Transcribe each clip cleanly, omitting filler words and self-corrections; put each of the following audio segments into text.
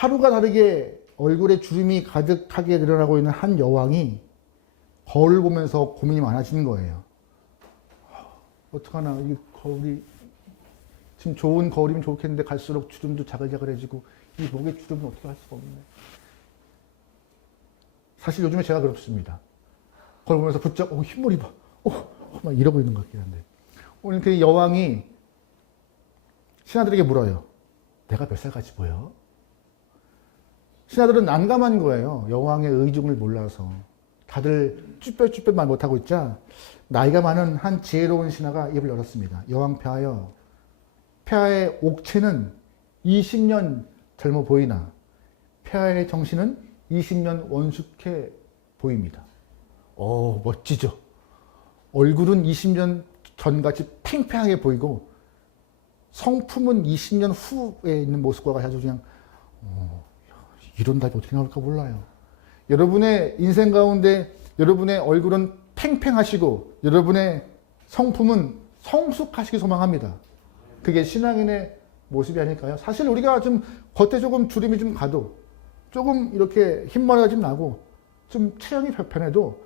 하루가 다르게 얼굴에 주름이 가득하게 늘어나고 있는 한 여왕이 거울을 보면서 고민이 많아지는 거예요. 어떡하나, 이 거울이, 지금 좋은 거울이면 좋겠는데 갈수록 주름도 자글자글해지고, 이 목에 주름은 어떻게 할 수가 없네. 사실 요즘에 제가 그렇습니다. 거울 보면서 부쩍, 흰머리 봐. 막 이러고 있는 것 같긴 한데. 오늘 그 여왕이 신하들에게 물어요. 내가 몇 살까지 보여? 신하들은 난감한 거예요. 여왕의 의중을 몰라서. 다들 쭈뼛쭈뼛 말 못하고 있자 나이가 많은 한 지혜로운 신하가 입을 열었습니다. 여왕 폐하여, 폐하의 옥체는 20년 젊어 보이나 폐하의 정신은 20년 원숙해 보입니다. 멋지죠? 얼굴은 20년 전같이 팽팽하게 보이고 성품은 20년 후에 있는 모습과 같이 아주 그냥 이런 답이 어떻게 나올까 몰라요. 여러분의 인생 가운데 여러분의 얼굴은 팽팽하시고 여러분의 성품은 성숙하시기 소망합니다. 그게 신앙인의 모습이 아닐까요? 사실 우리가 좀 겉에 조금 주름이 좀 가도 조금 이렇게 흰머리가 좀 나고 좀 체형이 변해도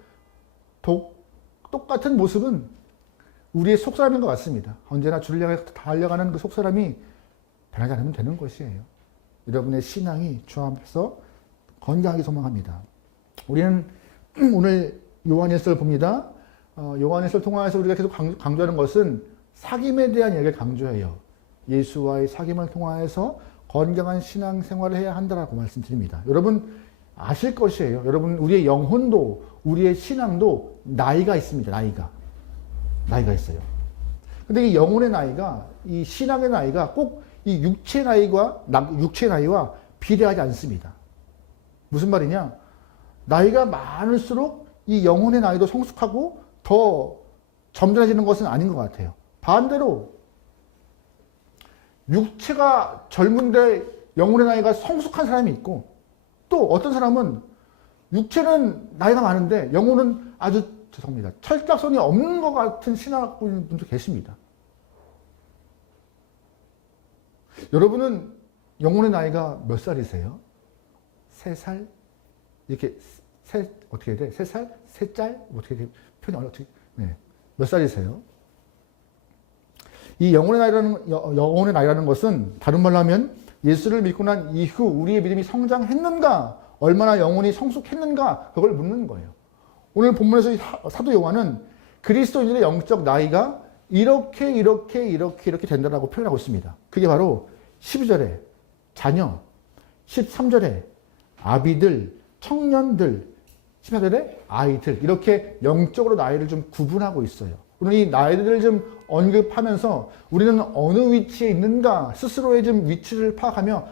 똑같은 모습은 우리의 속사람인 것 같습니다. 언제나 주를 향해 달려가는 그 속사람이 변하지 않으면 되는 것이에요. 여러분의 신앙이 주 앞에서 건강하게 소망합니다. 우리는 오늘 요한일서를 봅니다. 요한일서를 통해서 우리가 계속 강조하는 것은 사귐에 대한 이야기를 강조해요. 예수와의 사귐을 통해서 건강한 신앙생활을 해야 한다라고 말씀드립니다. 여러분 아실 것이에요. 여러분 우리의 영혼도 우리의 신앙도 나이가 있습니다. 나이가 있어요. 근데 이 영혼의 나이가 이 신앙의 나이가 꼭 이 육체의 나이와 비례하지 않습니다. 무슨 말이냐? 나이가 많을수록 이 영혼의 나이도 성숙하고 더 점잖아지는 것은 아닌 것 같아요. 반대로 육체가 젊은데 영혼의 나이가 성숙한 사람이 있고 또 어떤 사람은 육체는 나이가 많은데 영혼은 아주 죄송합니다. 철딱선이 없는 것 같은 신학분도 계십니다. 여러분은 영혼의 나이가 몇 살이세요? 3살? 이렇게 어떻게 해야 돼? 3살? 3짤? 어떻게 돼? 표현이 어떻게? 네. 몇 살이세요? 이 영혼의 나이라는 것은 다른 말로 하면 예수를 믿고 난 이후 우리의 믿음이 성장했는가, 얼마나 영혼이 성숙했는가 그걸 묻는 거예요. 오늘 본문에서 사도 요한은 그리스도인들의 영적 나이가 이렇게 된다라고 표현하고 있습니다. 그게 바로 12절에 자녀, 13절에 아비들, 청년들, 14절에 아이들 이렇게 영적으로 나이를 좀 구분하고 있어요. 오늘 이 나이들을 좀 언급하면서 우리는 어느 위치에 있는가 스스로의 좀 위치를 파악하며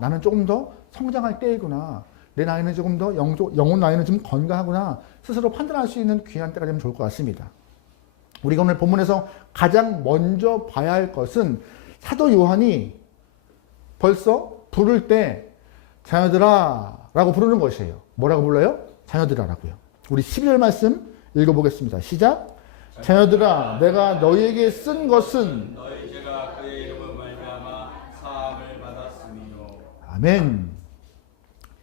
나는 조금 더 성장할 때이구나. 내 나이는 조금 더 영혼 나이는 좀 건강하구나. 스스로 판단할 수 있는 귀한 때가 되면 좋을 것 같습니다. 우리가 오늘 본문에서 가장 먼저 봐야 할 것은 사도 요한이 벌써 부를 때 자녀들아 라고 부르는 것이에요. 뭐라고 불러요? 자녀들아 라고요. 우리 12절 말씀 읽어보겠습니다. 시작. 자녀들아 내가 너희에게 쓴 것은 너희 죄가 그의 이름을 말미암아 사함을 받았음이요. 아멘.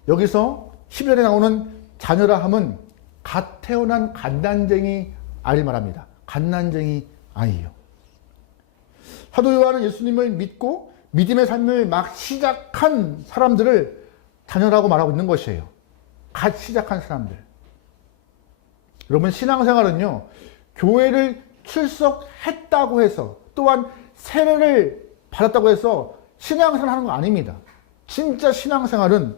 여기서 12절에 나오는 자녀라 함은 갓 태어난 갓난쟁이 아이를 말합니다. 갓난쟁이 아이예요. 사도 요한은 예수님을 믿고 믿음의 삶을 막 시작한 사람들을 자녀라고 말하고 있는 것이에요. 갓 시작한 사람들. 여러분 신앙생활은요. 교회를 출석했다고 해서 또한 세례를 받았다고 해서 신앙생활을 하는 거 아닙니다. 진짜 신앙생활은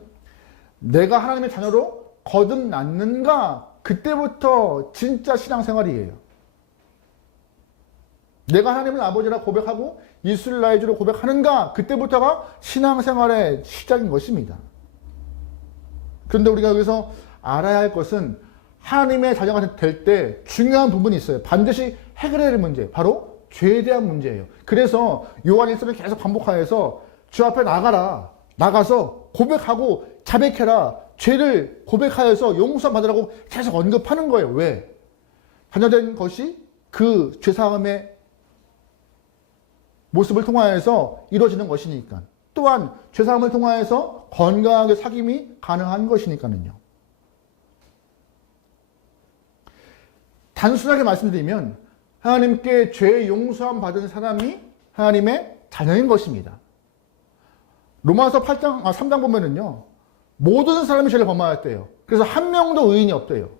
내가 하나님의 자녀로 거듭났는가 그때부터 진짜 신앙생활이에요. 내가 하나님을 아버지라 고백하고 예수를 나의 주로 고백하는가 그때부터가 신앙생활의 시작인 것입니다. 그런데 우리가 여기서 알아야 할 것은 하나님의 자녀가 될 때 중요한 부분이 있어요. 반드시 해결해야 할 문제, 바로 죄에 대한 문제예요. 그래서 요한일서를 계속 반복하여서 주 앞에 나가서 고백하고 자백해라. 죄를 고백하여서 용서 받으라고 계속 언급하는 거예요. 왜? 자녀된 것이 그 죄사함의 모습을 통하여서 이루어지는 것이니까. 또한 죄사함을 통하여서 건강하게 사귐이 가능한 것이니까는요. 단순하게 말씀드리면 하나님께 죄 용서함 받은 사람이 하나님의 자녀인 것입니다. 로마서 3장 보면은요, 모든 사람이 죄를 범하였대요. 그래서 한 명도 의인이 없대요.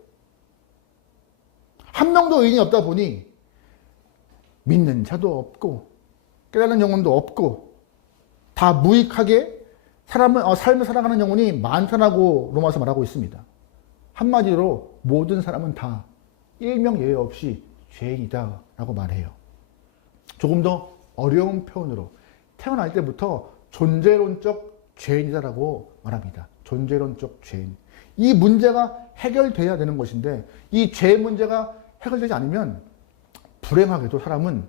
한 명도 의인이 없다 보니 믿는 자도 없고 깨달은 영혼도 없고 다 무익하게 삶을 살아가는 영혼이 많다라고 로마서 말하고 있습니다. 한마디로 모든 사람은 다 일명 예외 없이 죄인이다 라고 말해요. 조금 더 어려운 표현으로 태어날 때부터 존재론적 죄인이다라고 말합니다. 존재론적 죄인. 이 문제가 해결돼야 되는 것인데 이 죄 문제가 해결되지 않으면 불행하게도 사람은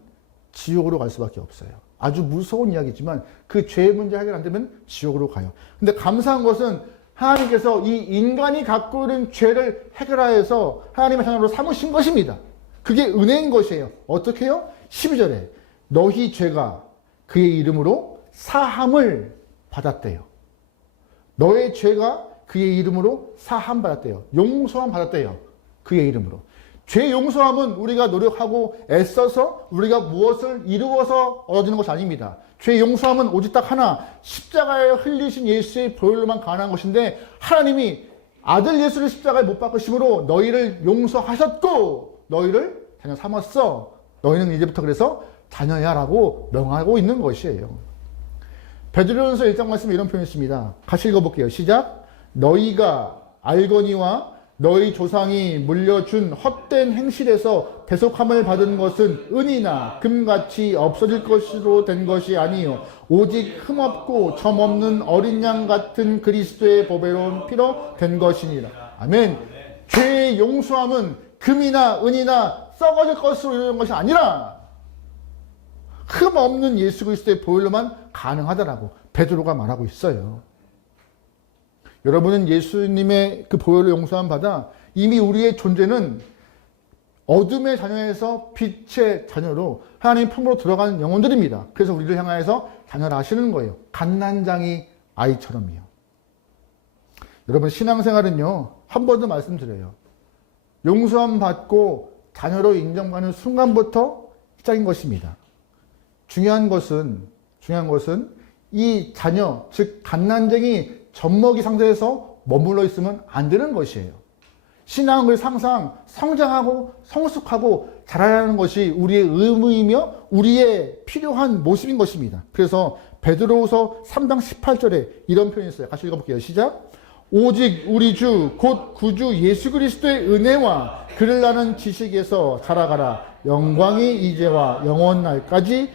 지옥으로 갈 수밖에 없어요. 아주 무서운 이야기지만 그 죄 문제 해결 안 되면 지옥으로 가요. 근데 감사한 것은 하나님께서 이 인간이 갖고 있는 죄를 해결하여서 하나님의 자녀로 삼으신 것입니다. 그게 은혜인 것이에요. 어떻게 해요? 12절에 너희 죄가 그의 이름으로 사함을 받았대요. 너의 죄가 그의 이름으로 사함 받았대요. 용서함 받았대요. 그의 이름으로. 죄 용서함은 우리가 노력하고 애써서 우리가 무엇을 이루어서 얻어지는 것이 아닙니다. 죄 용서함은 오직 딱 하나, 십자가에 흘리신 예수의 보혈로만 가능한 것인데 하나님이 아들 예수를 십자가에 못 박으심으로 너희를 용서하셨고 너희를 자녀 삼았어. 너희는 이제부터 그래서 자녀야 라고 명하고 있는 것이에요. 베드로전서 1장 말씀에 이런 표현이 있습니다. 같이 읽어볼게요. 시작. 너희가 알거니와 너희 조상이 물려준 헛된 행실에서 대속함을 받은 것은 은이나 금같이 없어질 것으로 된 것이 아니요 오직 흠없고 점없는 어린 양 같은 그리스도의 보배로운 피로 된 것이니라. 아멘. 죄의 용서함은 금이나 은이나 썩어질 것으로 이루어진 것이 아니라 흠없는 예수 그리스도의 보혈로만 가능하다라고 베드로가 말하고 있어요. 여러분은 예수님의 그 보혈로 용서함 받아 이미 우리의 존재는 어둠의 자녀에서 빛의 자녀로 하나님 품으로 들어가는 영혼들입니다. 그래서 우리를 향하여서 자녀라 하시는 거예요. 갓난장이 아이처럼이요. 여러분 신앙생활은요, 한 번 더 말씀드려요. 용서함 받고 자녀로 인정받는 순간부터 시작인 것입니다. 중요한 것은 이 자녀, 즉 갓난쟁이 젖먹이 상태에서 머물러 있으면 안 되는 것이에요. 신앙을 항상 성장하고 성숙하고 자라나는 것이 우리의 의무이며 우리의 필요한 모습인 것입니다. 그래서 베드로후서 3장 18절에 이런 표현이 있어요. 같이 읽어볼게요. 시작. 오직 우리 주 곧 구주 예수 그리스도의 은혜와 그를 아는 지식에서 자라가라. 영광이 이제와 영원 날까지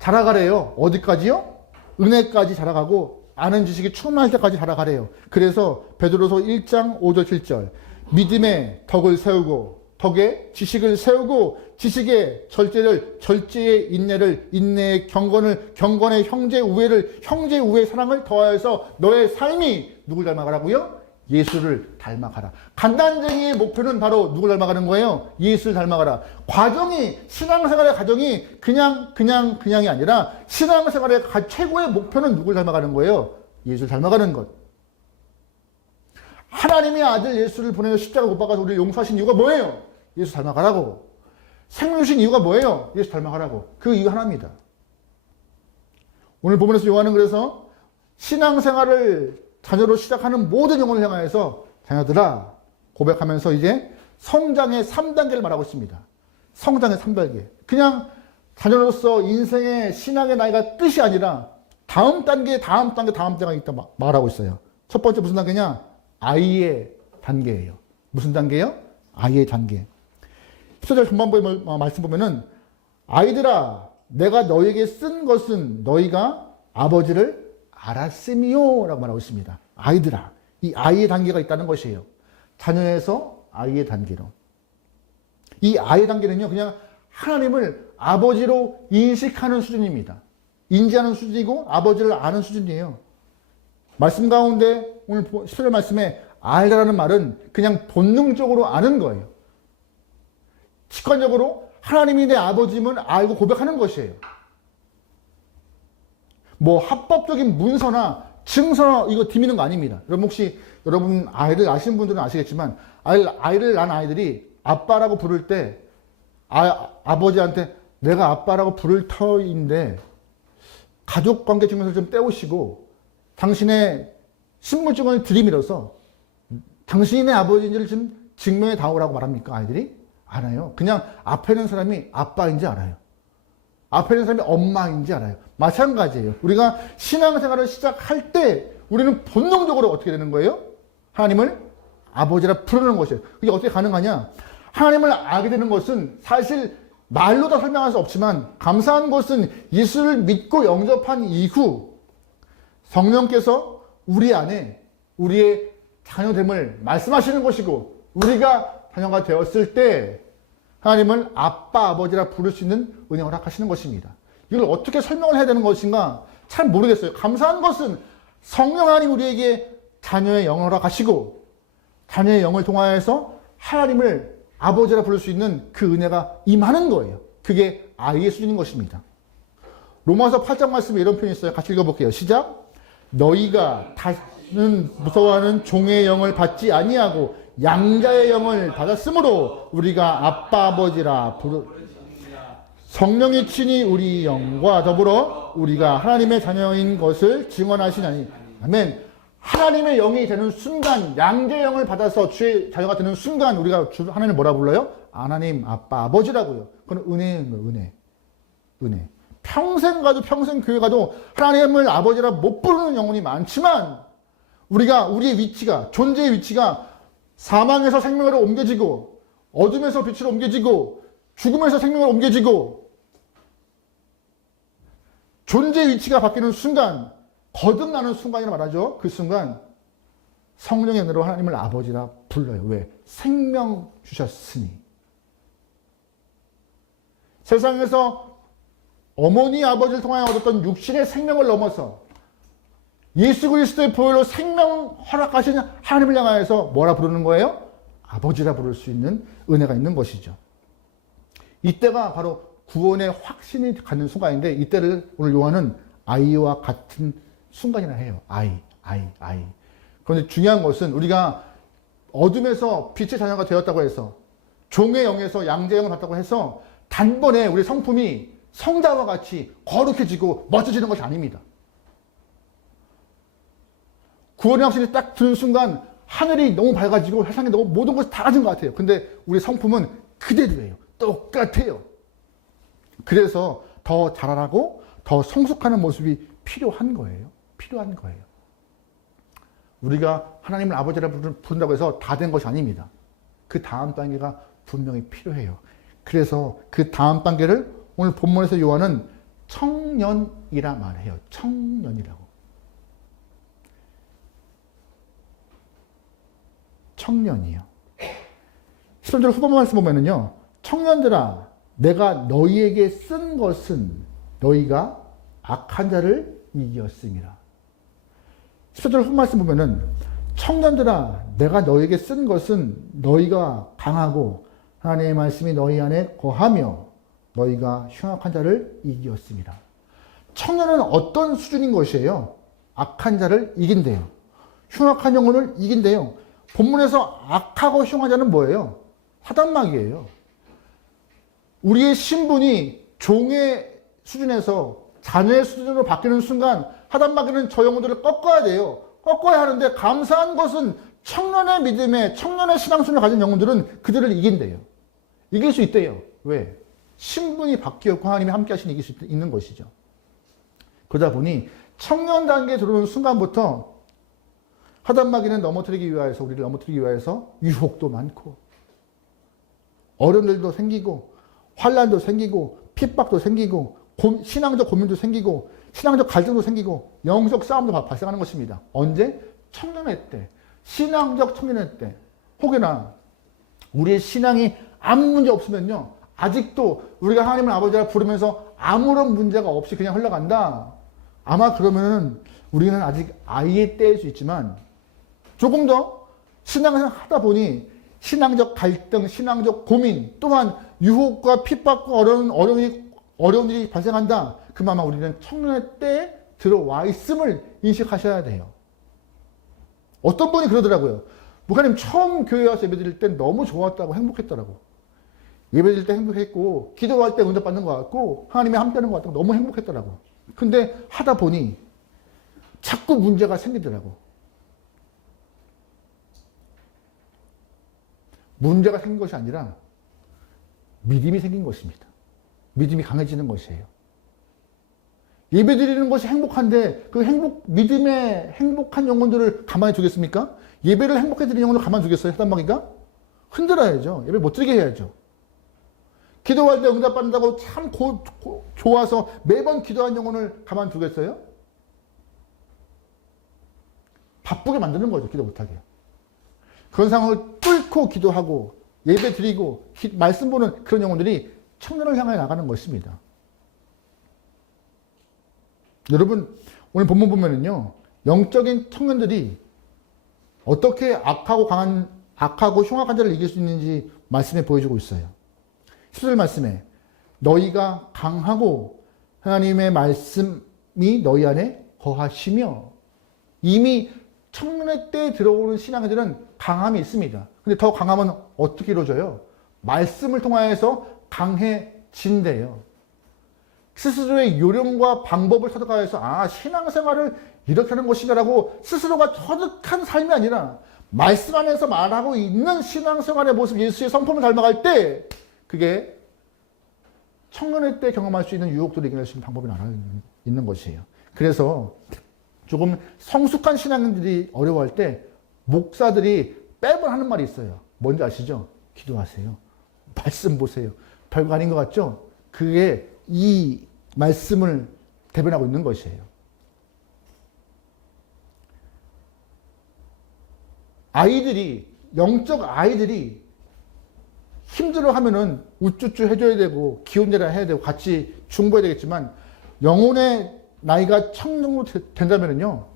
자라가래요. 어디까지요? 은혜까지 자라가고 아는 지식이 충만할 때까지 자라가래요. 그래서 베드로서 1장 5절 7절 믿음의 덕을 세우고 덕에 지식을 세우고 지식의 절제의 인내를 인내의 경건의 형제 우애의 사랑을 더하여서 너의 삶이 누굴 닮아가라고요? 예수를 닮아가라. 갓난쟁이의 목표는 바로 누굴 닮아가는 거예요? 예수를 닮아가라. 신앙생활의 과정이 그냥이 아니라 신앙생활의 최고의 목표는 누굴 닮아가는 거예요? 예수를 닮아가는 것. 하나님의 아들 예수를 보내서 십자가 못 박아서 우리를 용서하신 이유가 뭐예요? 예수 닮아가라고. 생명 주신 이유가 뭐예요? 예수 닮아가라고. 그 이유 하나입니다. 오늘 본문에서 요한은 그래서 신앙생활을 자녀로 시작하는 모든 영혼을 향하여서 자녀들아 고백하면서 이제 성장의 3단계를 말하고 있습니다. 성장의 3단계. 그냥 자녀로서 인생의 신앙의 나이가 끝이 아니라 다음 단계가 있다 말하고 있어요. 첫 번째 무슨 단계냐? 아이의 단계예요. 무슨 단계예요? 아이의 단계. 14절 전반부의 말씀 보면은 아이들아 내가 너에게 쓴 것은 너희가 아버지를 알았음이요 라고 말하고 있습니다. 아이들아. 이 아이의 단계가 있다는 것이에요. 자녀에서 아이의 단계로. 이 아이의 단계는요, 그냥 하나님을 아버지로 인식하는 수준입니다. 인지하는 수준이고 아버지를 아는 수준이에요. 말씀 가운데 오늘 10절 말씀에 알다라는 말은 그냥 본능적으로 아는 거예요. 직관적으로 하나님이 내 아버지임을 알고 고백하는 것이에요. 뭐 합법적인 문서나 증서 이거 디미는 거 아닙니다. 여러분 혹시 여러분 아이를 낳으신 분들은 아시겠지만 아이를 낳은 아이들이 아빠라고 부를 때 아버지한테 내가 아빠라고 부를 터인데 가족관계 증명서를 좀 떼오시고 당신의 신분증을 들이밀어서 당신의 아버지인지를 좀 증명해 다오라고 말합니까? 아이들이? 안 해요. 그냥 앞에 있는 사람이 아빠인지 알아요. 앞에 있는 사람이 엄마인지 알아요. 마찬가지예요. 우리가 신앙생활을 시작할 때 우리는 본능적으로 어떻게 되는 거예요? 하나님을 아버지라 부르는 것이에요. 그게 어떻게 가능하냐? 하나님을 알게 되는 것은 사실 말로 다 설명할 수 없지만 감사한 것은 예수를 믿고 영접한 이후 성령께서 우리 안에 우리의 자녀됨을 말씀하시는 것이고 우리가 자녀가 되었을 때 하나님을 아빠, 아버지라 부를 수 있는 은혜를 허락하시는 것입니다. 이걸 어떻게 설명을 해야 되는 것인가 잘 모르겠어요. 감사한 것은 성령 하나님 우리에게 자녀의 영을 허락하시고 자녀의 영을 통하여서 하나님을 아버지라 부를 수 있는 그 은혜가 임하는 거예요. 그게 아이의 수준인 것입니다. 로마서 8장 말씀에 이런 표현이 있어요. 같이 읽어볼게요. 시작. 너희가 다는 무서워하는 종의 영을 받지 아니하고 양자의 영을 받았으므로 우리가 아빠 아버지라 성령이 친히 우리 영과 더불어 우리가 하나님의 자녀인 것을 증언하시나니 아멘. 하나님의 영이 되는 순간 양자의 영을 받아서 주의 자녀가 되는 순간 우리가 하나님을 뭐라 불러요? 하나님 아빠 아버지라고요. 그건 은혜인 거예요. 은혜. 평생 가도 평생 교회 가도 하나님을 아버지라 못 부르는 영혼이 많지만 우리의 위치가 존재의 위치가 사망에서 생명으로 옮겨지고 어둠에서 빛으로 옮겨지고 죽음에서 생명으로 옮겨지고 존재의 위치가 바뀌는 순간 거듭나는 순간이라 말하죠. 그 순간 성령의 은혜로 하나님을 아버지라 불러요. 왜? 생명 주셨으니. 세상에서 어머니 아버지를 통하여 얻었던 육신의 생명을 넘어서 예수 그리스도의 보혈로 생명 허락하신 하나님을 향하여서 뭐라 부르는 거예요? 아버지라 부를 수 있는 은혜가 있는 것이죠. 이때가 바로 구원의 확신이 갖는 순간인데 이때를 오늘 요한은 아이와 같은 순간이라 해요. 아이. 그런데 중요한 것은 우리가 어둠에서 빛의 자녀가 되었다고 해서 종의 영에서 양자의 영을 받다고 해서 단번에 우리 성품이 성자와 같이 거룩해지고 멋져지는 것이 아닙니다. 구원의 확신이 딱 드는 순간 하늘이 너무 밝아지고 세상에 너무 모든 것이 달라진 것 같아요. 근데 우리 성품은 그대로예요. 똑같아요. 그래서 더 자라나고 더 성숙하는 모습이 필요한 거예요. 우리가 하나님을 아버지라 부른다고 해서 다 된 것이 아닙니다. 그 다음 단계가 분명히 필요해요. 그래서 그 다음 단계를 오늘 본문에서 요한은 청년이라 말해요. 청년이라고. 청년이요. 13절 후반 말씀 보면은요. 청년들아 내가 너희에게 쓴 것은 너희가 악한 자를 이기었음이라. 14절 후반 말씀 보면은 청년들아 내가 너희에게 쓴 것은 너희가 강하고 하나님의 말씀이 너희 안에 거하며 너희가 흉악한 자를 이기었음이라. 청년은 어떤 수준인 것이에요? 악한 자를 이긴대요. 흉악한 영혼을 이긴대요. 본문에서 악하고 흉한 자는 뭐예요? 사단마귀예요. 우리의 신분이 종의 수준에서 자녀의 수준으로 바뀌는 순간 사단마귀는 저 영혼들을 꺾어야 돼요. 꺾어야 하는데 감사한 것은 청년의 믿음에 청년의 신앙순을 가진 영혼들은 그들을 이긴대요. 이길 수 있대요. 왜? 신분이 바뀌었고 하나님이 함께 하시니 이길 수 있는 것이죠. 그러다 보니 청년 단계에 들어오는 순간부터 사단마귀는 넘어뜨리기 위하여서 우리를 넘어뜨리기 위하여서 유혹도 많고 어려움들도 생기고 환난도 생기고 핍박도 생기고 신앙적 고민도 생기고 신앙적 갈등도 생기고 영적 싸움도 발생하는 것입니다. 언제? 청년의 때. 신앙적 청년의 때. 혹여나 우리의 신앙이 아무 문제 없으면요. 아직도 우리가 하나님을 아버지라 부르면서 아무런 문제가 없이 그냥 흘러간다. 아마 그러면은 우리는 아직 아이의 때일 수 있지만 조금 더 신앙생활 하다 보니 신앙적 갈등, 신앙적 고민, 또한 유혹과 핍박과 어려운 일이 발생한다. 그럼 아마 우리는 청년의 때에 들어와 있음을 인식하셔야 돼요. 어떤 분이 그러더라고요. 목사님 처음 교회 와서 예배 드릴 땐 너무 좋았다고 행복했더라고. 예배 드릴 때 행복했고 기도할 때 응답 받는 것 같고 하나님이 함께하는 것 같다고 너무 행복했더라고. 근데 하다 보니 자꾸 문제가 생기더라고. 문제가 생긴 것이 아니라 믿음이 생긴 것입니다. 믿음이 강해지는 것이에요. 예배 드리는 것이 행복한데 그 믿음의 행복한 영혼들을 가만히 두겠습니까? 예배를 행복해 드리는 영혼을 가만히 두겠어요? 사단마귀가? 흔들어야죠. 예배 못 드리게 해야죠. 기도할 때 응답 받는다고 참 좋아서 매번 기도한 영혼을 가만히 두겠어요? 바쁘게 만드는 거죠. 기도 못하게. 그런 상황을 뚫고 기도하고 예배 드리고 말씀 보는 그런 영혼들이 청년을 향해 나가는 것입니다. 여러분 오늘 본문 보면은요. 영적인 청년들이 어떻게 악하고 흉악한 자를 이길 수 있는지 말씀에 보여주고 있어요. 10절 말씀에 너희가 강하고 하나님의 말씀이 너희 안에 거하시며 이미 청년의 때에 들어오는 신앙들은 강함이 있습니다. 근데 더 강함은 어떻게 이루어져요? 말씀을 통하여서 강해진대요. 스스로의 요령과 방법을 터득하여서 신앙생활을 이렇게 하는 것이다라고 스스로가 터득한 삶이 아니라 말씀 안에서 말하고 있는 신앙생활의 모습, 예수의 성품을 닮아갈 때 그게 청년의 때 경험할 수 있는 유혹들을 이겨낼 수 있는 방법이 나와 있는 것이에요. 그래서 조금 성숙한 신앙인들이 어려워할 때 목사들이 매번 하는 말이 있어요. 뭔지 아시죠? 기도하세요. 말씀 보세요. 별거 아닌 것 같죠? 그게 이 말씀을 대변하고 있는 것이에요. 영적 아이들이 힘들어하면은 우쭈쭈 해줘야 되고 기운내라 해야 되고 같이 중보해야 되겠지만 영혼의 나이가 청년으로 된다면은요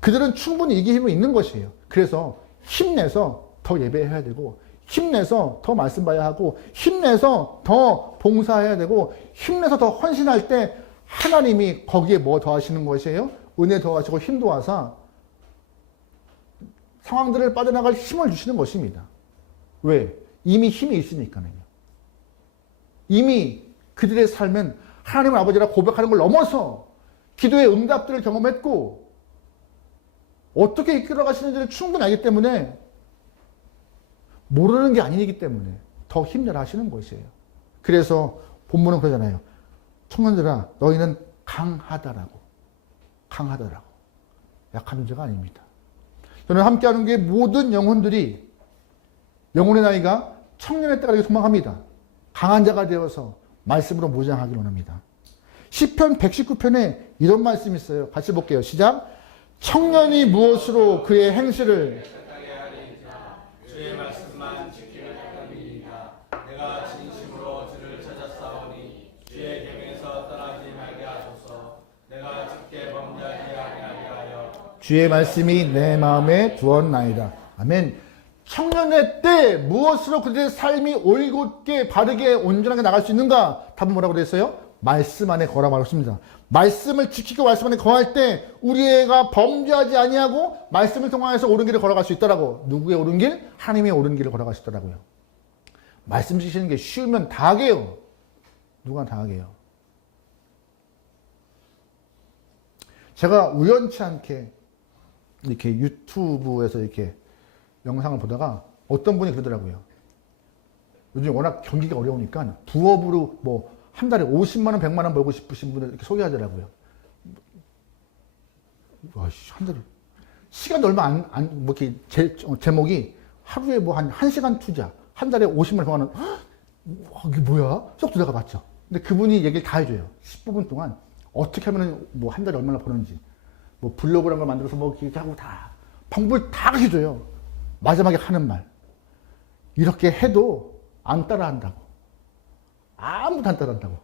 그들은 충분히 이길 힘이 있는 것이에요. 그래서 힘내서 더 예배해야 되고 힘내서 더 말씀 봐야 하고 힘내서 더 봉사해야 되고 힘내서 더 헌신할 때 하나님이 거기에 뭐 더하시는 것이에요? 은혜 더하시고 힘 더하사 상황들을 빠져나갈 힘을 주시는 것입니다. 왜? 이미 힘이 있으니까요. 이미 그들의 삶은 하나님의 아버지라 고백하는 걸 넘어서 기도의 응답들을 경험했고 어떻게 이끌어 가시는지를 충분히 알기 때문에 모르는 게 아니기 때문에 더 힘내라 하시는 것이에요. 그래서 본문은 그러잖아요. 청년들아 너희는 강하다라고. 강하다라고. 약한 존재가 아닙니다. 저는 함께하는 게 모든 영혼들이 영혼의 나이가 청년의 때가 되길 소망합니다. 강한 자가 되어서 말씀으로 무장하기를 원합니다. 시편 119편에 이런 말씀이 있어요. 같이 볼게요. 시작. 청년이 무엇으로 그의 행실을 주의 말씀만 지키는 사람이니까 내가 진심으로 주를 찾았사오니 주의 계명에서 떠나지 말게 하소서. 내가 주께 범죄하지 아니하게 하여 주의 말씀이 내 마음에 두었나이다. 아멘. 청년의 때 무엇으로 그들의 삶이 올곧게 바르게 온전하게 나갈 수 있는가? 답은 뭐라고 그랬어요? 말씀 안에 거라 말했습니다. 말씀을 지키고 말씀 안에 거할 때 우리 애가 범죄하지 아니하고 말씀을 통하여서 옳은 길을 걸어갈 수 있다라고. 누구의 옳은 길? 하나님의 옳은 길을 걸어갈 수 있다라고요. 말씀 지키는 게 쉬우면 다 하게요. 누가 다 하게요. 제가 우연치 않게 이렇게 유튜브에서 이렇게 영상을 보다가 어떤 분이 그러더라고요. 요즘 워낙 경기가 어려우니까 부업으로 뭐 한 달에 50만 원, 100만 원 벌고 싶으신 분을 이렇게 소개하더라고요. 한 달에 시간도 얼마 뭐 이렇게 제목이 하루에 뭐 한 1시간 투자, 한 달에 50만 원, 100만 원. 이게 뭐야? 쏙 들어가 봤죠. 근데 그분이 얘기를 다 해줘요. 15분 동안 어떻게 하면 뭐 한 달에 얼마나 버는지, 뭐 블로그라는 걸 만들어서 뭐 이렇게 하고 다 방법을 다 해줘요. 마지막에 하는 말. 이렇게 해도 안 따라한다고. 아무도 안 따라한다고.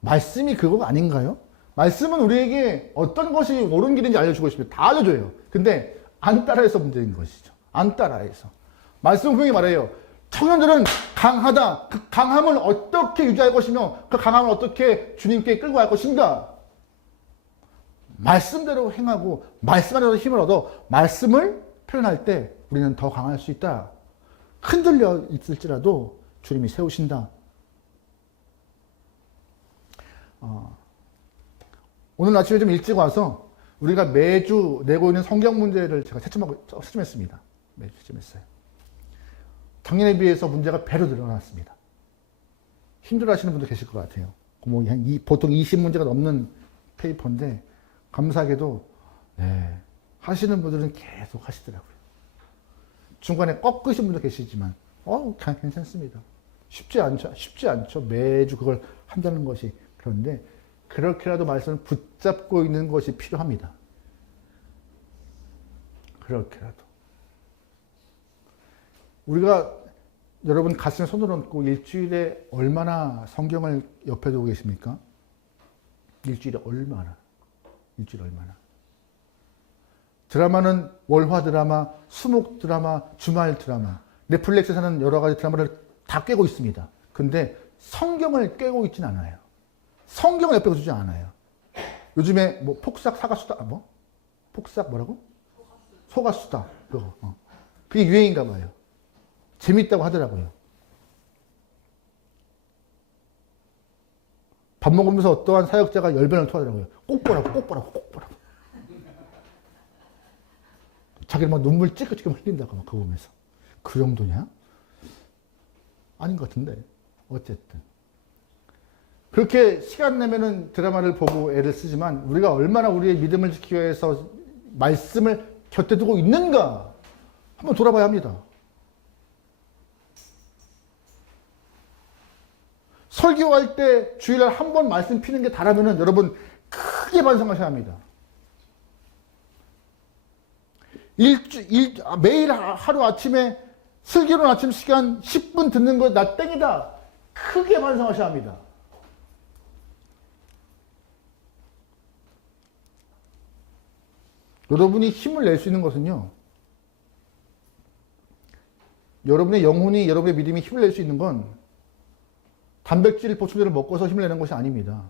말씀이 그거 아닌가요? 말씀은 우리에게 어떤 것이 옳은 길인지 알려주고 싶어요. 다 알려줘요. 근데 안 따라해서 문제인 것이죠. 안 따라해서. 말씀은 분명히 말해요. 청년들은 강하다. 그 강함을 어떻게 유지할 것이며 그 강함을 어떻게 주님께 끌고 갈 것인가? 말씀대로 행하고 말씀대로 힘을 얻어 말씀을 표현할 때 우리는 더 강할 수 있다. 흔들려 있을지라도 주님이 세우신다. 오늘 아침에 좀 일찍 와서 우리가 매주 내고 있는 성경 문제를 제가 채점했습니다. 매주 채점했어요. 작년에 비해서 문제가 배로 늘어났습니다. 힘들어 하시는 분도 계실 것 같아요. 보통 20문제가 넘는 페이퍼인데, 감사하게도, 하시는 분들은 계속 하시더라고요. 중간에 꺾으신 분도 계시지만, 괜찮습니다. 쉽지 않죠. 매주 그걸 한다는 것이. 그런데, 그렇게라도 말씀을 붙잡고 있는 것이 필요합니다. 그렇게라도. 우리가 여러분 가슴에 손을 얹고 일주일에 얼마나 성경을 옆에 두고 계십니까? 일주일에 얼마나? 드라마는 월화 드라마, 수목 드라마, 주말 드라마, 넷플릭스에서는 여러 가지 드라마를 다 깨고 있습니다. 근데 성경을 깨고 있진 않아요. 성경을 옆에 두지 않아요. 요즘에 뭐 폭삭 사가수다, 폭삭 뭐라고? 소가수다. 그거. 그게 유행인가 봐요. 재밌다고 하더라고요. 밥 먹으면서 어떠한 사역자가 열변을 토하더라고요. 꼭 보라고. 자기는 막 눈물 찔끔찔끔 흘린다고 막 그거 보면서. 그 정도냐? 아닌 것 같은데. 어쨌든. 그렇게 시간 내면은 드라마를 보고 애를 쓰지만 우리가 얼마나 우리의 믿음을 지키기 위해서 말씀을 곁에 두고 있는가 한번 돌아봐야 합니다. 설교할 때 주일날 한 번 말씀 피는 게 다라면은 여러분 크게 반성하셔야 합니다. 매일 하루 아침에 슬기로운 아침 시간 10분 듣는 거 나 땡이다. 크게 반성하셔야 합니다. 여러분이 힘을 낼 수 있는 것은요. 여러분의 영혼이, 여러분의 믿음이 힘을 낼 수 있는 건 단백질 보충제를 먹고서 힘을 내는 것이 아닙니다.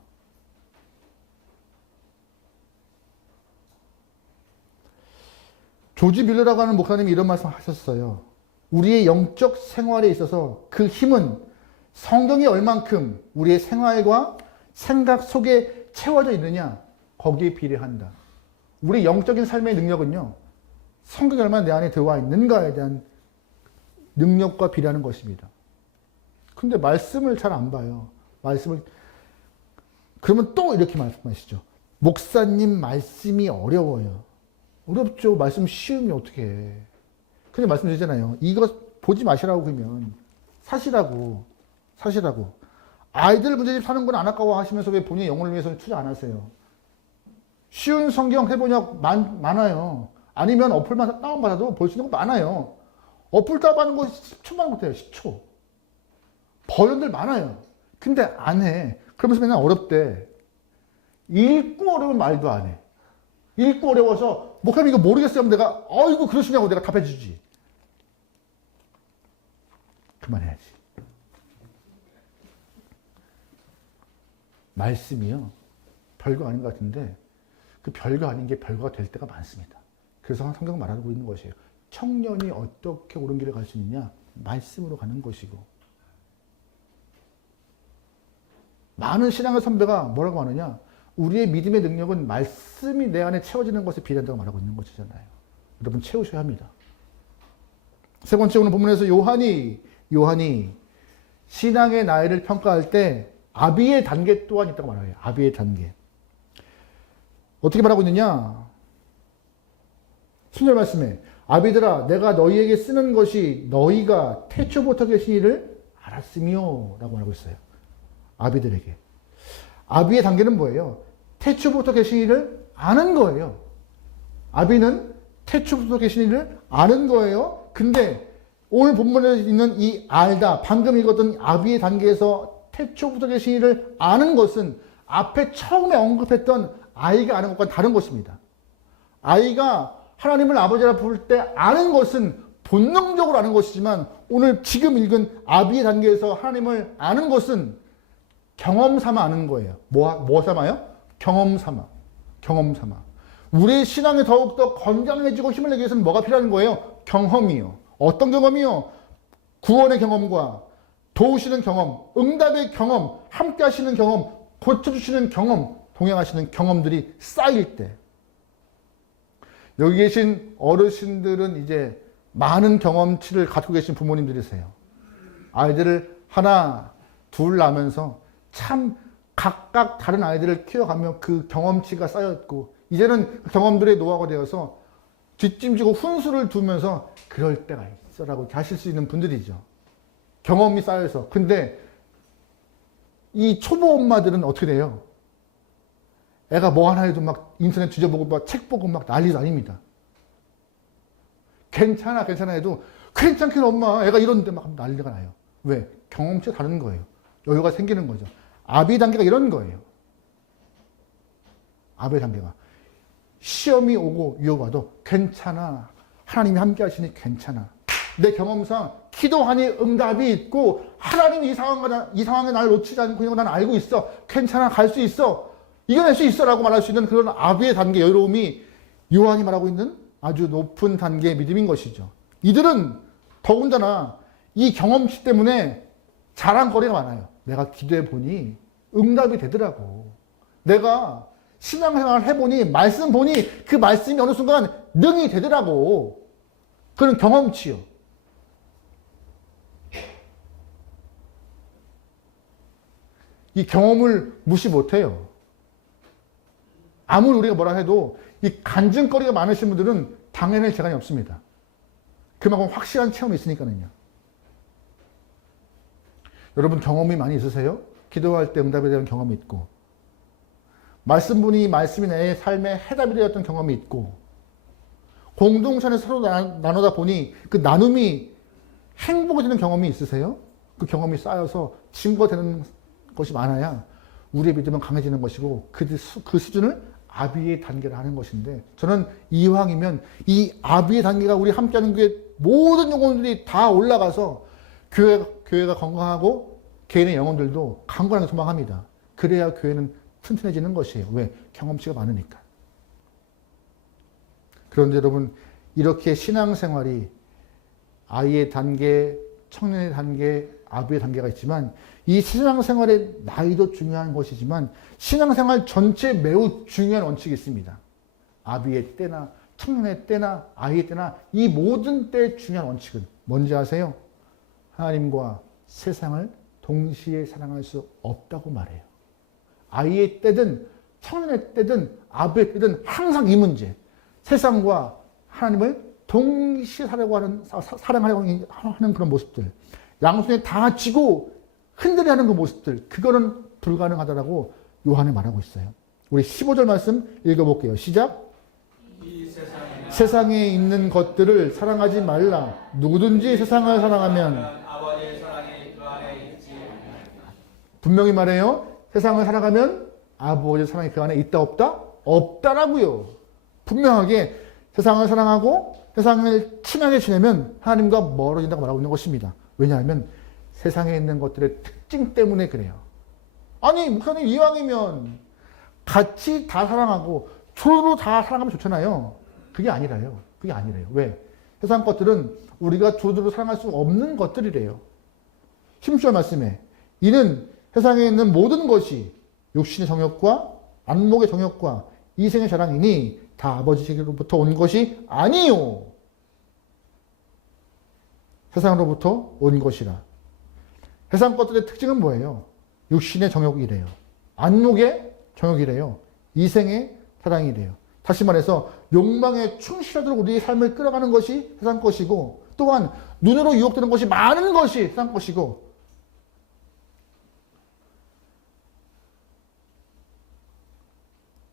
조지 밀러라고 하는 목사님이 이런 말씀 하셨어요. 우리의 영적 생활에 있어서 그 힘은 성경이 얼만큼 우리의 생활과 생각 속에 채워져 있느냐, 거기에 비례한다. 우리 영적인 삶의 능력은요, 성경이 얼마나 내 안에 들어와 있는가에 대한 능력과 비례하는 것입니다. 근데 말씀을 잘 안 봐요. 그러면 또 이렇게 말씀하시죠. 목사님 말씀이 어려워요. 어렵죠. 말씀 쉬우면 어떻게 해. 근데 말씀드리잖아요. 이거 보지 마시라고 그러면 사시라고. 아이들 문제집 사는 건 안 아까워 하시면서 왜 본인의 영혼을 위해서 투자 안 하세요? 쉬운 성경 해번역 많아요. 아니면 어플만 다운받아도 볼 수 있는 거 많아요. 어플 다운받는 거 10초만 못해요. 10초. 버전들 많아요. 근데 안 해. 그러면서 맨날 어렵대. 읽고 어려운 말도 안 해. 읽고 어려워서 목사님 이거 모르겠어요 하면 내가 이거 그러시냐고 내가 답해 주지. 그만해야지. 말씀이요. 별거 아닌 것 같은데 그 별거 아닌 게 별거가 될 때가 많습니다. 그래서 성경은 말하고 있는 것이에요. 청년이 어떻게 옳은 길을 갈 수 있느냐? 말씀으로 가는 것이고. 많은 신앙의 선배가 뭐라고 하느냐? 우리의 믿음의 능력은 말씀이 내 안에 채워지는 것에 비례한다고 말하고 있는 것이잖아요. 여러분 채우셔야 합니다. 세 번째 오늘 본문에서 요한이 신앙의 나이를 평가할 때 아비의 단계 또한 있다고 말해요. 아비의 단계. 어떻게 말하고 있느냐? 10절 말씀에 아비들아 내가 너희에게 쓰는 것이 너희가 태초부터 계신 이를 알았으며 라고 말하고 있어요. 아비들에게. 아비의 단계는 뭐예요? 태초부터 계신 이를 아는 거예요. 아비는 태초부터 계신 이를 아는 거예요. 근데 오늘 본문에 있는 이 알다, 방금 읽었던 아비의 단계에서 태초부터 계신 이를 아는 것은 앞에 처음에 언급했던 아이가 아는 것과 다른 것입니다. 아이가 하나님을 아버지라 부를 때 아는 것은 본능적으로 아는 것이지만 오늘 지금 읽은 아비의 단계에서 하나님을 아는 것은 경험 삼아 아는 거예요. 뭐 삼아요? 경험 삼아. 경험 삼아. 우리의 신앙이 더욱더 건강해지고 힘을 내기 위해서는 뭐가 필요한 거예요? 경험이요. 어떤 경험이요? 구원의 경험과 도우시는 경험, 응답의 경험, 함께 하시는 경험, 고쳐주시는 경험, 동행하시는 경험들이 쌓일 때 여기 계신 어르신들은 이제 많은 경험치를 갖고 계신 부모님들이세요. 아이들을 하나, 둘 낳으면서 참 각각 다른 아이들을 키워가며 그 경험치가 쌓였고 이제는 그 경험들의 노하우가 되어서 뒷짐지고 훈수를 두면서 그럴 때가 있어라고 이렇게 하실 수 있는 분들이죠. 경험이 쌓여서. 근데 이 초보 엄마들은 어떻게 돼요? 애가 뭐 하나 해도 막 인터넷 뒤져보고 막 책 보고 막 난리도 아닙니다. 괜찮아 해도 괜찮긴 엄마 애가 이러는데 막 난리가 나요. 왜? 경험치가 다른 거예요. 여유가 생기는 거죠. 아비 단계가 이런 거예요. 아비 단계가 시험이 오고 위협와도 괜찮아. 하나님이 함께 하시니 괜찮아. 내 경험상 기도하니 응답이 있고 하나님이 이 상황에 날 놓치지 않고 있는 거 난 알고 있어. 괜찮아. 갈 수 있어. 이겨낼 수 있어 라고 말할 수 있는 그런 아비의 단계 여유로움이 요한이 말하고 있는 아주 높은 단계의 믿음인 것이죠. 이들은 더군다나 이 경험치 때문에 자랑거리가 많아요. 내가 기도해 보니 응답이 되더라고. 내가 신앙생활 해보니 말씀 보니 그 말씀이 어느 순간 능이 되더라고. 그런 경험치요. 이 경험을 무시 못해요. 아무리 우리가 뭐라 해도 이 간증거리가 많으신 분들은 당해낼 재간이 없습니다. 그만큼 확실한 체험이 있으니까요. 여러분 경험이 많이 있으세요? 기도할 때 응답에 대한 경험이 있고 말씀 분이 말씀이 내 삶의 해답이 되었던 경험이 있고 공동체를 서로 나누다 보니 그 나눔이 행복이 되는 경험이 있으세요? 그 경험이 쌓여서 증거가 되는 것이 많아야 우리의 믿음은 강해지는 것이고 그 수준을 아비의 단계를 하는 것인데 저는 이왕이면 이 아비의 단계가 우리 함께하는 교회 모든 영혼들이 다 올라가서 교회가 건강하고 개인의 영혼들도 강건하게 소망합니다. 그래야 교회는 튼튼해지는 것이에요. 왜? 경험치가 많으니까. 그런데 여러분 이렇게 신앙생활이 아이의 단계, 청년의 단계, 아비의 단계가 있지만 이 신앙생활의 나이도 중요한 것이지만 신앙생활 전체에 매우 중요한 원칙이 있습니다. 아비의 때나 청년의 때나 아이의 때나 이 모든 때의 중요한 원칙은 뭔지 아세요? 하나님과 세상을 동시에 사랑할 수 없다고 말해요. 아이의 때든 청년의 때든 아비의 때든 항상 이 문제. 세상과 하나님을 동시에 사랑하려고 하는 그런 모습들. 양손에 다 쥐고 흔들려 하는 그 모습들. 그거는 불가능하다라고 요한이 말하고 있어요. 우리 15절 말씀 읽어볼게요. 시작. 이 세상에 있는 것들을 사랑하지 말라. 누구든지 세상을 사랑하면 아버지의 사랑이 그 안에 있지. 분명히 말해요. 세상을 사랑하면 아버지의 사랑이 그 안에 있다 없다? 없다라고요. 분명하게 세상을 사랑하고 세상을 친하게 지내면 하나님과 멀어진다고 말하고 있는 것입니다. 왜냐하면 세상에 있는 것들의 특징 때문에 그래요. 아니 목사님 이왕이면 같이 다 사랑하고 서로 다 사랑하면 좋잖아요. 그게 아니라요. 그게 아니래요. 왜? 세상 것들은 우리가 두루두루 사랑할 수 없는 것들이래요. 16절 말씀에 이는 세상에 있는 모든 것이 육신의 정욕과 안목의 정욕과 이생의 자랑이니 다 아버지께로부터 온 것이 아니요. 세상으로부터 온 것이라. 세상 것들의 특징은 뭐예요? 육신의 정욕이래요. 안목의 정욕이래요. 이생의 사랑이래요. 다시 말해서 욕망에 충실하도록 우리의 삶을 끌어가는 것이 세상 것이고 또한 눈으로 유혹되는 것이 많은 것이 세상 것이고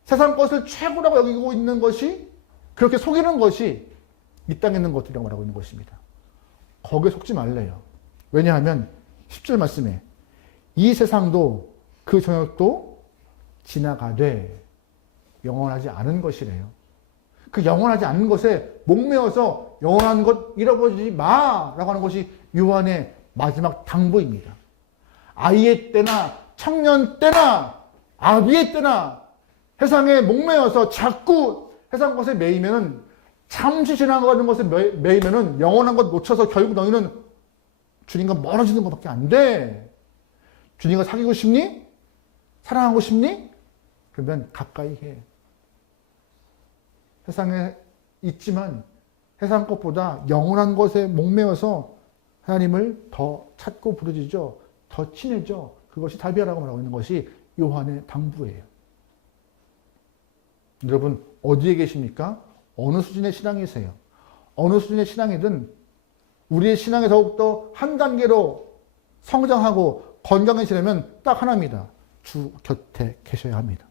세상 것을 최고라고 여기고 있는 것이 그렇게 속이는 것이 이 땅에 있는 것들이라고 말하고 있는 것입니다. 거기에 속지 말래요. 왜냐하면 10절 말씀에 이 세상도 그 정욕도 지나가되 영원하지 않은 것이래요. 그 영원하지 않은 것에 목매어서 영원한 것 잃어버리지 마라고 하는 것이 요한의 마지막 당부입니다. 아이의 때나 청년 때나 아비의 때나 세상에 목매여서 자꾸 세상 것에 매이면은 잠시 지나가는 것에 매이면은 영원한 것 놓쳐서 결국 너희는 주님과 멀어지는 것밖에 안 돼. 주님과 사귀고 싶니? 사랑하고 싶니? 그러면 가까이 해. 세상에 있지만 세상 것보다 영원한 것에 목매어서 하나님을 더 찾고 부르짖어 더 친해져. 그것이 답이라고 말하고 있는 것이 요한의 당부예요. 여러분 어디에 계십니까? 어느 수준의 신앙이세요? 어느 수준의 신앙이든 우리의 신앙이 더욱더 한 단계로 성장하고 건강해지려면 딱 하나입니다. 주 곁에 계셔야 합니다.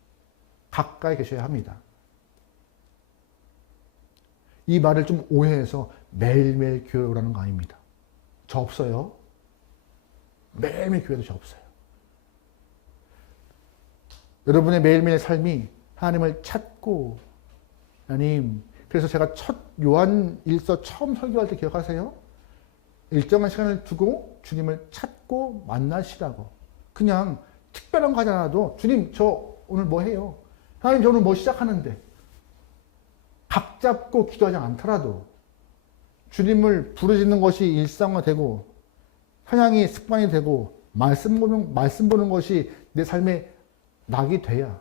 가까이 계셔야 합니다. 이 말을 좀 오해해서 매일매일 교회 오라는 거 아닙니다. 저 없어요. 매일매일 교회도 저 없어요. 여러분의 매일매일 삶이 하나님을 찾고, 하나님, 그래서 제가 첫 요한일서 처음 설교할 때 기억하세요? 일정한 시간을 두고 주님을 찾고 만나시라고. 그냥 특별한 거 하지 않아도 주님 저 오늘 뭐 해요? 하나님 저 오늘 뭐 시작하는데? 각 잡고 기도하지 않더라도 주님을 부르짖는 것이 일상화되고 찬양이 습관이 되고 말씀 보는 것이 내 삶의 낙이 돼야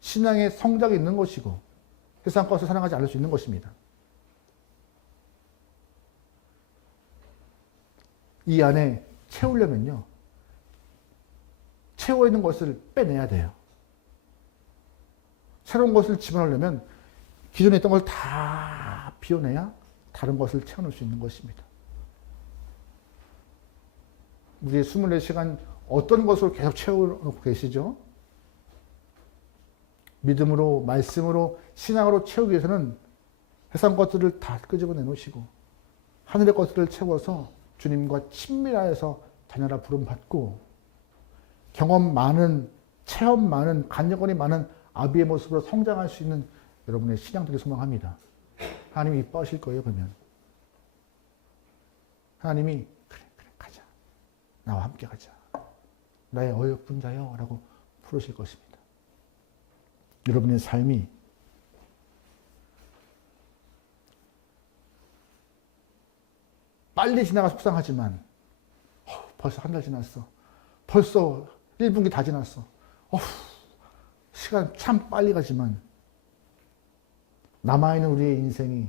신앙의 성장이 있는 것이고 세상 것을 사랑하지 않을 수 있는 것입니다. 이 안에 채우려면요. 채워 있는 것을 빼내야 돼요. 새로운 것을 집어넣으려면 기존에 있던 걸 다 비워내야 다른 것을 채워넣을 수 있는 것입니다. 우리의 24시간 어떤 것으로 계속 채워놓고 계시죠? 믿음으로, 말씀으로, 신앙으로 채우기 위해서는 세상 것들을 다 끄집어내 놓으시고 하늘의 것들을 채워서 주님과 친밀하여서 자녀라 부름받고 경험 많은, 체험 많은, 간증거리 많은 아비의 모습으로 성장할 수 있는 여러분의 신앙들이 소망합니다. 하나님이 이뻐하실 거예요, 그러면. 하나님이 그래 가자. 나와 함께 가자. 나의 어여쁜 자여 라고 부르실 것입니다. 여러분의 삶이 빨리 지나가 속상하지만 벌써 한 달 지났어. 벌써 1분기 다 지났어. 시간 참 빨리 가지만 남아있는 우리의 인생이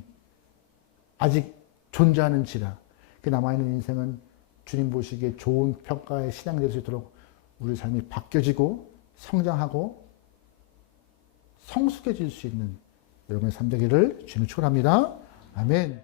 아직 존재하는지라 그 남아있는 인생은 주님 보시기에 좋은 평가의 신앙이 될 수 있도록 우리 삶이 바뀌어지고 성장하고 성숙해질 수 있는 여러분의 삶 되기를 주님을 축원합니다. 아멘.